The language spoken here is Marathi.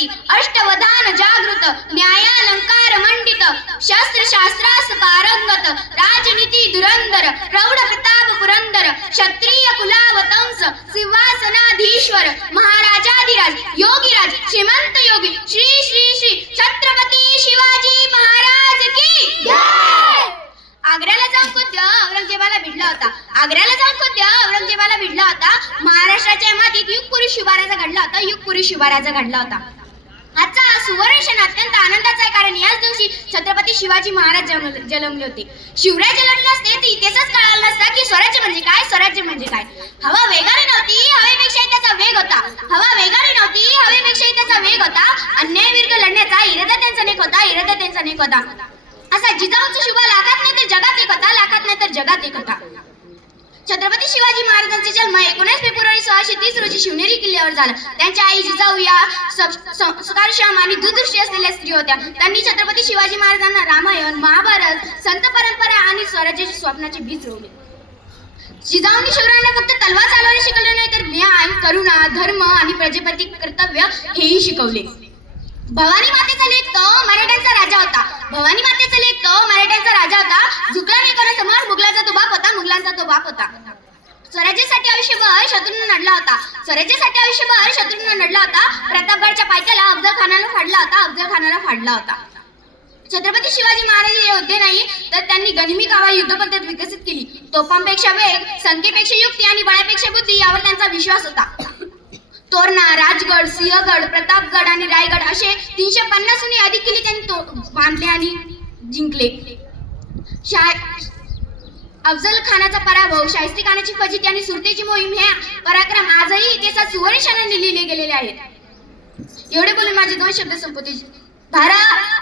छत्रपती अष्टवधान जागृत न्यायालंकार मंडित शस्त्रशास्त्रास पारंगत राजनीती धुरंधर प्रौढ प्रताप पुरंदर क्षत्रिय कुलावतंस सिंहासनाधीश्वर महाराजाधिराज योगीराज श्रीमंत योगी श्री श्री श्री छत्रपती शिवाजी महाराज की जय। आग्र्याला जाऊन खुद्द औरंगजेबाला भिडला होता. महाराष्ट्राच्या मातीत युगपुरुष शिवरायाचा घडला होता. आजचा सुवर्ण क्षण अत्यंत आनंदाचा आहे, कारण याच दिवशी छत्रपती शिवाजी महाराज जन्मले होते. शिवराय जन्मले असते तर इतिहासच कळाला नसता की स्वराज्य म्हणजे काय. हवा वेगाने नव्हती, हवेपेक्षाही त्याचा वेग होता. अन्यायाविरुद्ध लढण्याचा इरादा त्यांचा नेक होता. असा जिजाऊचा शुभ लाखात नाही तर जगात एक होता. छत्रपती शिवाजी महाराजांचा जन्म 19 फेब्रुवारी 1630 रोजी शिवनेरी किल्ल्यावर झाला. त्यांच्या आई जिजाऊ या संस्कारक्षम आणि दूरदृष्टी असलेल्या स्त्री होत्या. त्यांनी छत्रपती शिवाजी महाराजांना रामायण, महाभारत, संत परंपरा आणि स्वराज्याच्या स्वप्नाचे बीज रोवले. जिजाऊंनी शिवरायांना फक्त तलवार चालवणे शिकवले नाही, तर न्याय, करुणा, धर्म आणि प्रजेप्रती कर्तव्य हेही शिकवले. भवानी मातेचा लेक तो मराठ्यांचा राजा होता. झुकला नाही कोणासमोर, मुघलांचा तो बाप होता. स्वराज्यासाठी आयुष्यभर शत्रूंना नडला होता. प्रतापगडच्या पायथ्याला अफजल खानाला फाडला होता. छत्रपती शिवाजी महाराज हे योद्धे नाही, तर त्यांनी गनिमी कावा युद्ध पद्धत विकसित केली. तोफांपेक्षा वेग, संख्येपेक्षा युक्ती आणि बळापेक्षा बुद्धी यावर त्यांचा विश्वास होता. तोरणा, राजगड, सिंहगड, प्रतापगड आणि रायगड असे 350हून अधिक किल्ले त्यांनी बांधले आणि जिंकले. अफजल खानाचा पराभव, शाहिस्ते खानाची फजिती आणि सुरतेची मोहीम हे पराक्रम आजही इतिहासात सुवर्ण क्षणाने लिहिले गेलेले आहेत. एवढे बोलून माझे 2 शब्द संपवते. भारत